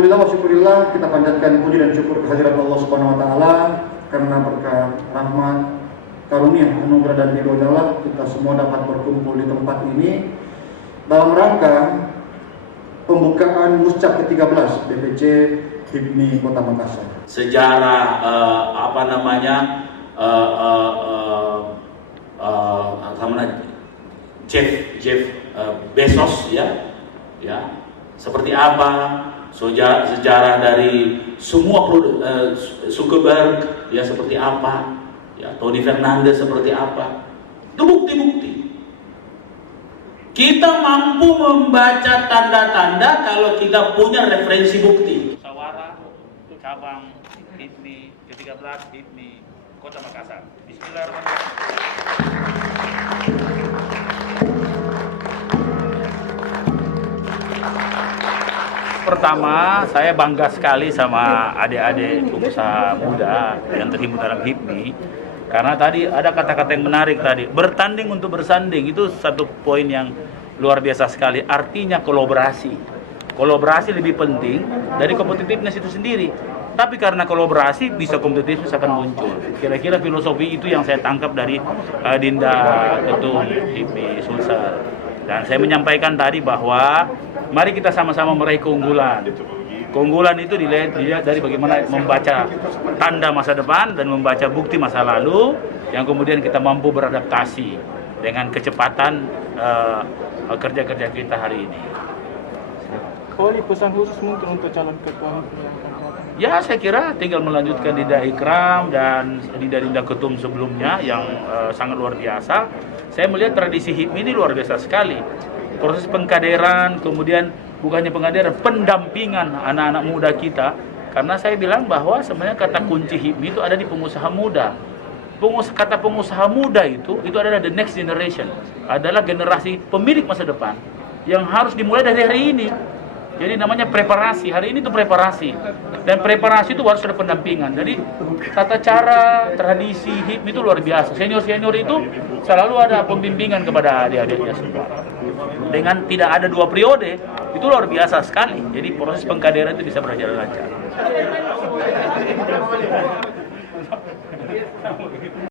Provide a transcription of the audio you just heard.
Alhamdulillah wa syukurillah, kita panjatkan puji dan syukur kehadirat Allah Subhanahu wa taala karena berkat rahmat, karunia, anugerah dan ridhonya Allah kita semua dapat berkumpul di tempat ini dalam rangka pembukaan Muscak ke-13 DPC HIPMI Kota Makassar. Sejarah Jeff Bezos ya, seperti apa sejarah dari semua Zuckerberg ya, seperti apa ya, Tony Fernandez seperti apa, itu bukti-bukti. Kita mampu membaca tanda-tanda kalau kita punya referensi bukti. Musyawarah cabang HIPMI ke-13 HIPMI Kota Makassar. Bismillahirrahmanirrahim. Pertama, saya bangga sekali sama adik-adik pengusaha muda yang terhimpun dalam HIPMI. Karena tadi ada kata-kata yang menarik tadi, bertanding untuk bersanding, itu satu poin yang luar biasa sekali. Artinya kolaborasi. Kolaborasi lebih penting dari kompetitiveness itu sendiri. Tapi karena kolaborasi bisa kompetitiveness akan muncul. Kira-kira filosofi itu yang saya tangkap dari Dinda Ketum HIPMI Sulsel. Dan saya menyampaikan tadi bahwa mari kita sama-sama meraih keunggulan. Keunggulan itu dilihat dari bagaimana membaca tanda masa depan dan membaca bukti masa lalu yang kemudian kita mampu beradaptasi dengan kecepatan kerja-kerja kita hari ini. Kalau pesan khusus mungkin untuk calon ketua Ya, saya kira tinggal melanjutkan Dinda Ikram dan Dinda Ketum sebelumnya yang sangat luar biasa. Saya melihat tradisi HIPMI ini luar biasa sekali. Proses pengkaderan, kemudian bukannya pengkaderan, pendampingan anak-anak muda kita. Karena saya bilang bahwa sebenarnya kata kunci HIPMI itu ada di pengusaha muda. Kata pengusaha muda itu adalah the next generation, adalah generasi pemilik masa depan yang harus dimulai dari hari ini. Jadi namanya preparasi, hari ini itu preparasi. Dan preparasi itu harus ada pendampingan. Jadi tata cara, tradisi HIPMI itu luar biasa. Senior-senior itu selalu ada pembimbingan kepada adik-adiknya semua. Dengan tidak ada 2 periode, itu luar biasa sekali. Jadi proses pengkaderan itu bisa berjalan lancar.